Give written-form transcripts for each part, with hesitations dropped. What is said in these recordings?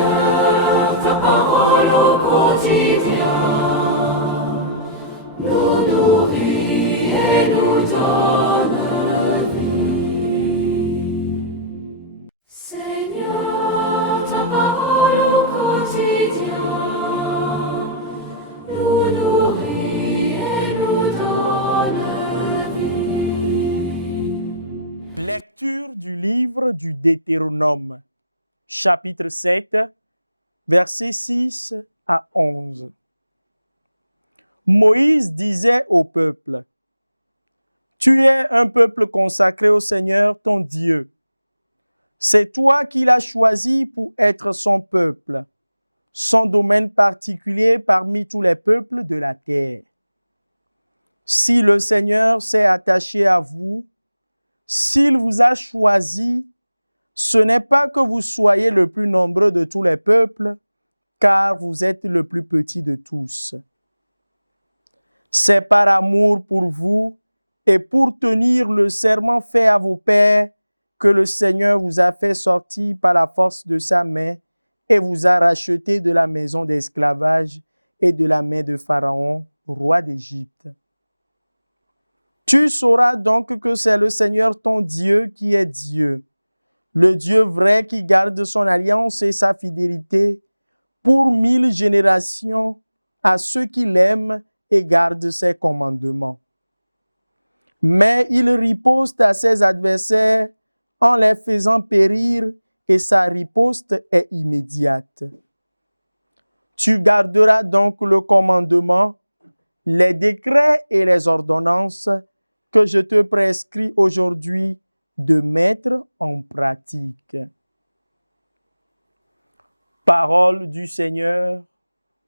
Seigneur, ta parole au quotidien nous nourrit et nous donne vie. Seigneur, ta parole au quotidien nous nourrit et nous donne vie. Lecture du livre du Deutéronome, chapitre 7, versets 6 à 11. Moïse disait au peuple: « Tu es un peuple consacré au Seigneur ton Dieu. C'est toi qui l'as choisi pour être son peuple, son domaine particulier parmi tous les peuples de la terre. Si le Seigneur s'est attaché à vous, s'il vous a choisi, ce n'est pas que vous soyez le plus nombreux de tous les peuples, car vous êtes le plus petit de tous. C'est par amour pour vous et pour tenir le serment fait à vos pères que le Seigneur vous a fait sortir par la force de sa main et vous a racheté de la maison d'esclavage et de la main de Pharaon, roi d'Égypte. Tu sauras donc que c'est le Seigneur ton Dieu qui est Dieu, le Dieu vrai qui garde son alliance et sa fidélité pour 1000 générations à ceux qui l'aiment et gardent ses commandements. Mais il riposte à ses adversaires en les faisant périr et sa riposte est immédiate. Tu garderas donc le commandement, les décrets et les ordonnances que je te prescris aujourd'hui de mettre en pratique. Parole du Seigneur,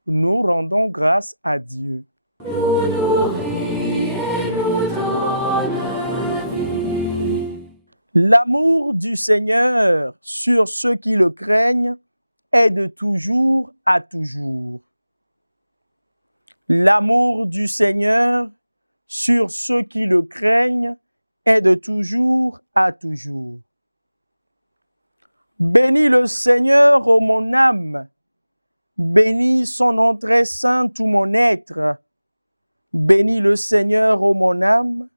nous rendons grâce à Dieu. Nous nourrit et nous donne vie. L'amour du Seigneur sur ceux qui le craignent est de toujours à toujours. L'amour du Seigneur sur ceux qui le craignent est de toujours à toujours. Bénis le Seigneur, ô mon âme. Bénis son nom très saint, tout mon être. Bénis le Seigneur, ô mon âme.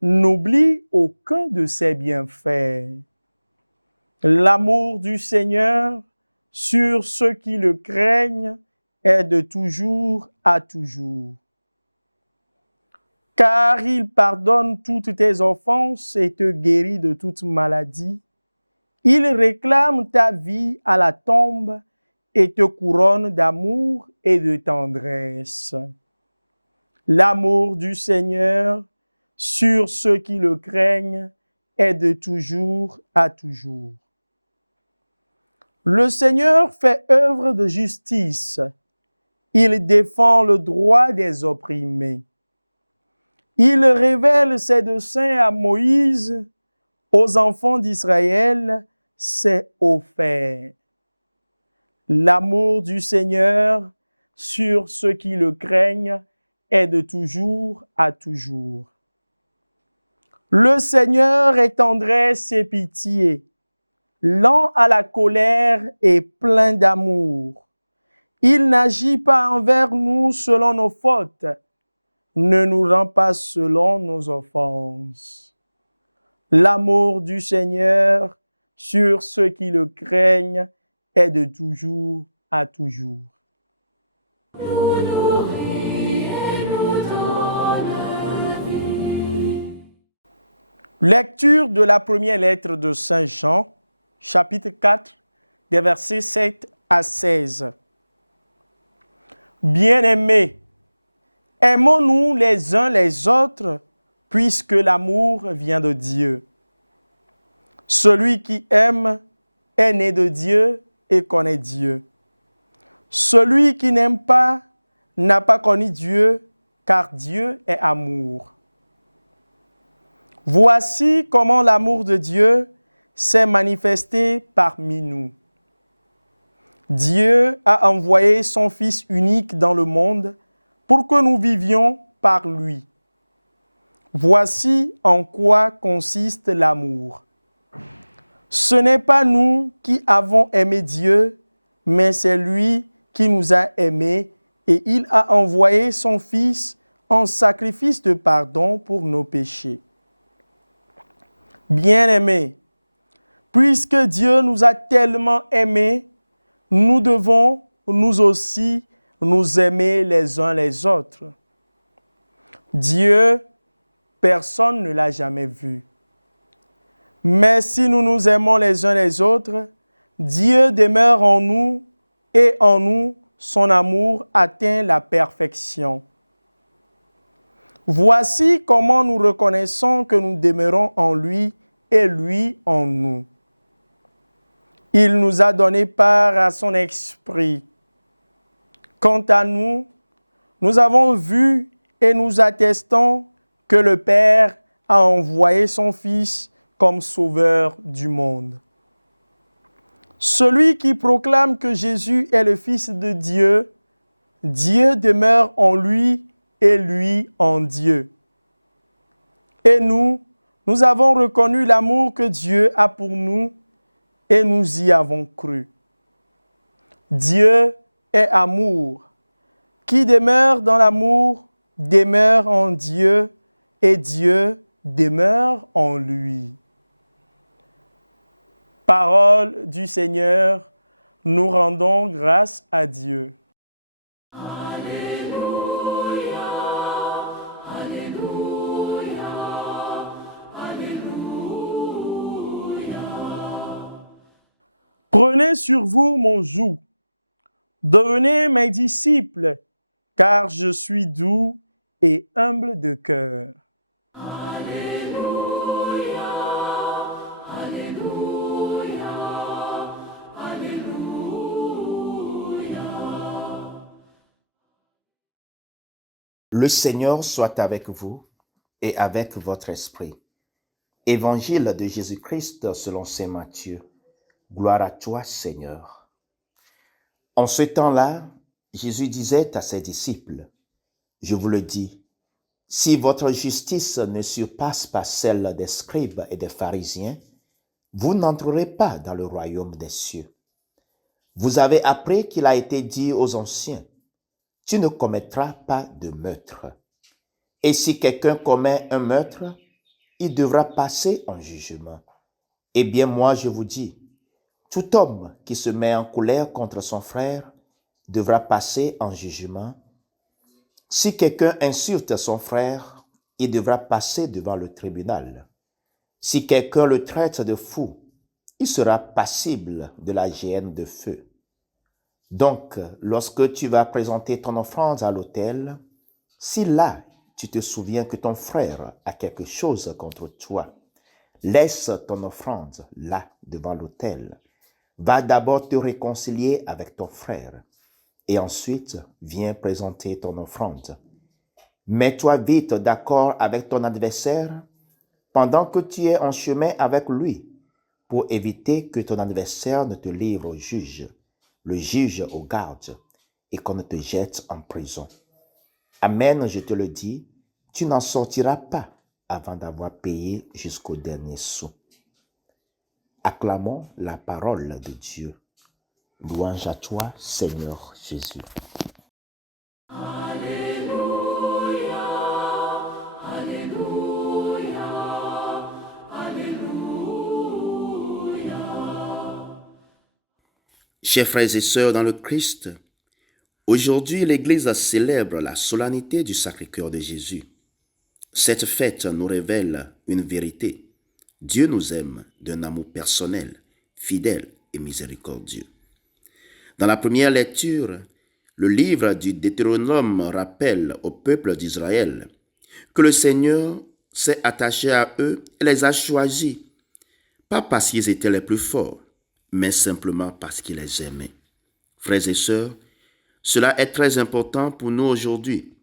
N'oublie aucun de ses bienfaits. L'amour du Seigneur sur ceux qui le craignent est de toujours à toujours. Car il pardonne toutes tes offenses et te guérit de toute maladie. Il réclame ta vie à la tombe et te couronne d'amour et de tendresse. L'amour du Seigneur sur ceux qui le craignent est de toujours à toujours. Le Seigneur fait œuvre de justice. Il défend le droit des opprimés. Il révèle ses desseins à Moïse, aux enfants d'Israël, c'est offert. L'amour du Seigneur sur ceux qui le craignent est de toujours à toujours. Le Seigneur est tendresse et pitié, lent à la colère et plein d'amour. Il n'agit pas envers nous selon nos fautes, ne nous rend pas selon nos offenses. L'amour du Seigneur sur ceux qui le craignent est de toujours à toujours. Nous nourrit et nous donne vie. Lecture de la première lettre de Saint Jean, chapitre 4, des versets 7 à 16. Bien-aimés, aimons-nous les uns les autres, puisque l'amour vient de Dieu. Celui qui aime est né de Dieu et connaît Dieu. Celui qui n'aime pas n'a pas connu Dieu, car Dieu est amour. Voici comment l'amour de Dieu s'est manifesté parmi nous. Dieu a envoyé son Fils unique dans le monde pour que nous vivions par lui. Voici en quoi consiste l'amour. Ce n'est pas nous qui avons aimé Dieu, mais c'est lui qui nous a aimés et il a envoyé son Fils en sacrifice de pardon pour nos péchés. Bien-aimés, puisque Dieu nous a tellement aimés, nous devons nous aussi nous aimer les uns les autres. Dieu, personne ne l'a jamais vu. Mais si nous nous aimons les uns les autres, Dieu demeure en nous et en nous, son amour atteint la perfection. Voici comment nous reconnaissons que nous demeurons en lui et lui en nous. Il nous a donné part à son esprit. Quant à nous, nous avons vu et nous attestons que le Père a envoyé son Fils comme sauveur du monde. Celui qui proclame que Jésus est le Fils de Dieu, Dieu demeure en lui et lui en Dieu. Et nous avons reconnu l'amour que Dieu a pour nous et nous y avons cru. Dieu est amour. Qui demeure dans l'amour demeure en Dieu et Dieu demeure en lui. Parole du Seigneur, nous rendons grâce à Dieu. Alléluia, Alléluia, Alléluia. Prenez sur vous mon joug, devenez mes disciples, car je suis doux et humble de cœur. Alléluia, Alléluia, Alléluia. Le Seigneur soit avec vous et avec votre esprit. Évangile de Jésus-Christ selon saint Matthieu. Gloire à toi, Seigneur. En ce temps-là, Jésus disait à ses disciples, « Je vous le dis, si votre justice ne surpasse pas celle des scribes et des pharisiens, vous n'entrerez pas dans le royaume des cieux. Vous avez appris qu'il a été dit aux anciens, « Tu ne commettras pas de meurtre. » Et si quelqu'un commet un meurtre, il devra passer en jugement. Eh bien, moi, je vous dis, tout homme qui se met en colère contre son frère devra passer en jugement. Si quelqu'un insulte son frère, il devra passer devant le tribunal. Si quelqu'un le traite de fou, il sera passible de la géhenne de feu. Donc, lorsque tu vas présenter ton offrande à l'autel, si là, tu te souviens que ton frère a quelque chose contre toi, laisse ton offrande là, devant l'autel. Va d'abord te réconcilier avec ton frère et ensuite viens présenter ton offrande. Mets-toi vite d'accord avec ton adversaire pendant que tu es en chemin avec lui pour éviter que ton adversaire ne te livre au juge, le juge aux gardes et qu'on ne te jette en prison. Amen, je te le dis, tu n'en sortiras pas avant d'avoir payé jusqu'au dernier sou. Acclamons la parole de Dieu. Louange à toi, Seigneur Jésus. Alléluia, Alléluia, Alléluia. Chers frères et sœurs dans le Christ, aujourd'hui l'Église célèbre la solennité du Sacré-Cœur de Jésus. Cette fête nous révèle une vérité. Dieu nous aime d'un amour personnel, fidèle et miséricordieux. Dans la première lecture, le livre du Deutéronome rappelle au peuple d'Israël que le Seigneur s'est attaché à eux et les a choisis, pas parce qu'ils étaient les plus forts, mais simplement parce qu'il les aimait. Frères et sœurs, cela est très important pour nous aujourd'hui.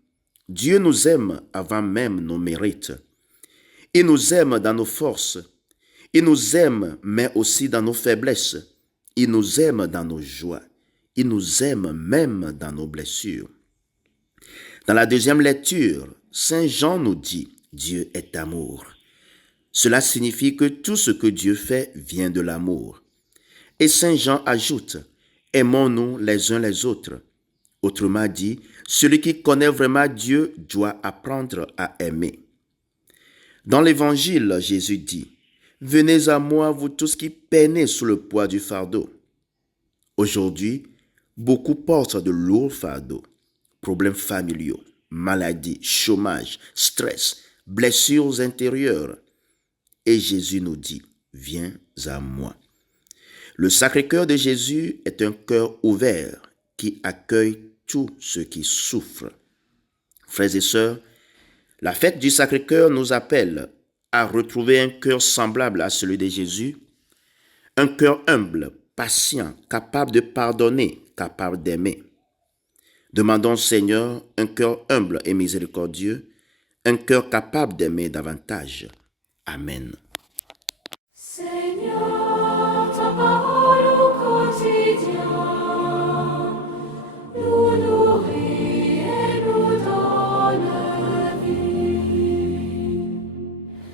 Dieu nous aime avant même nos mérites. Il nous aime dans nos forces. Il nous aime, mais aussi dans nos faiblesses. Il nous aime dans nos joies. Il nous aime même dans nos blessures. Dans la deuxième lecture, Saint Jean nous dit « Dieu est amour ». Cela signifie que tout ce que Dieu fait vient de l'amour. Et Saint Jean ajoute Aimons-nous les uns les autres. Autrement dit, celui qui connaît vraiment Dieu doit apprendre à aimer. Dans l'Évangile, Jésus dit, « Venez à moi, vous tous qui peinez sous le poids du fardeau. » Aujourd'hui, beaucoup portent de lourds fardeaux, problèmes familiaux, maladies, chômage, stress, blessures intérieures. Et Jésus nous dit, « Viens à moi. » Le Sacré-Cœur de Jésus est un cœur ouvert qui accueille tous ceux qui souffrent. Frères et sœurs, la fête du Sacré-Cœur nous appelle à retrouver un cœur semblable à celui de Jésus, un cœur humble, patient, capable de pardonner, capable d'aimer. Demandons au Seigneur un cœur humble et miséricordieux, un cœur capable d'aimer davantage. Amen. Seigneur.